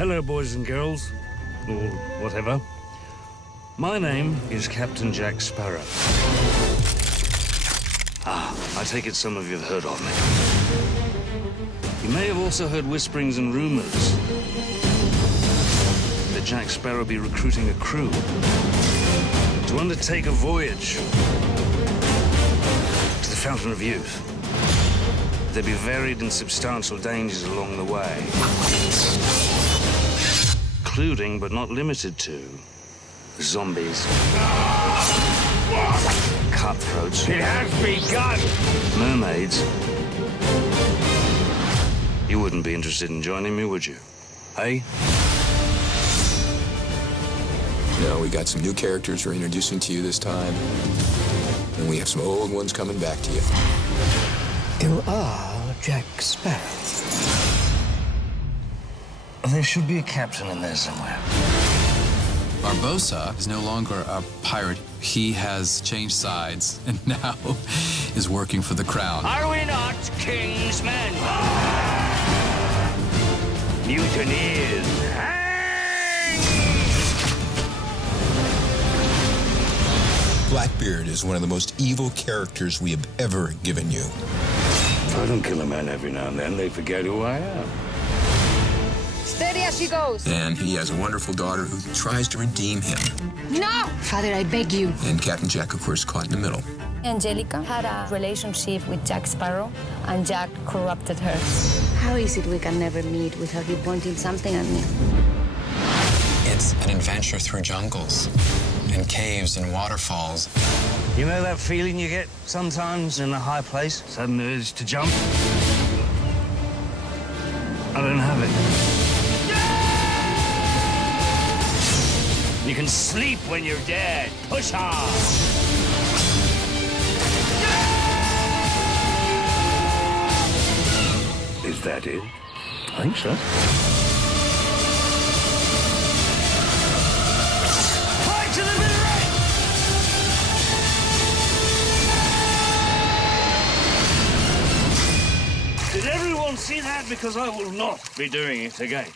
Hello, boys and girls, or whatever. My name is Captain Jack Sparrow. I take it some of you have heard of me. You may have also heard whisperings and rumors that Jack Sparrow be recruiting a crew to undertake a voyage to the Fountain of Youth. There'd be varied and substantial dangers along the way, including but not limited to zombies, cutthroats, It has begun! mermaids. You wouldn't be interested in joining me, would you? Hey? We got some new characters we're introducing to you this time. And we have some old ones coming back to you. You are Jack Sparrow. There should be a captain in there somewhere. Barbossa is no longer a pirate. He has changed sides and now is working for the crown. Are we not king's men? Mutineers! Blackbeard is one of the most evil characters we have ever given you. If I don't kill a man every now and then, they forget who I am. Steady as she goes. And he has a wonderful daughter who tries to redeem him. No! Father, I beg you. And Captain Jack, of course, caught in the middle. Angelica had a relationship with Jack Sparrow, and Jack corrupted her. How is it we can never meet without you pointing something at me? It's an adventure through jungles and caves and waterfalls. You know that feeling you get sometimes in a high place? Sudden urge to jump? I don't have it. You can sleep when you're dead. Push on! Is that it? I think so. Fight to the bitter end! Did everyone see that? Because I will not be doing it again.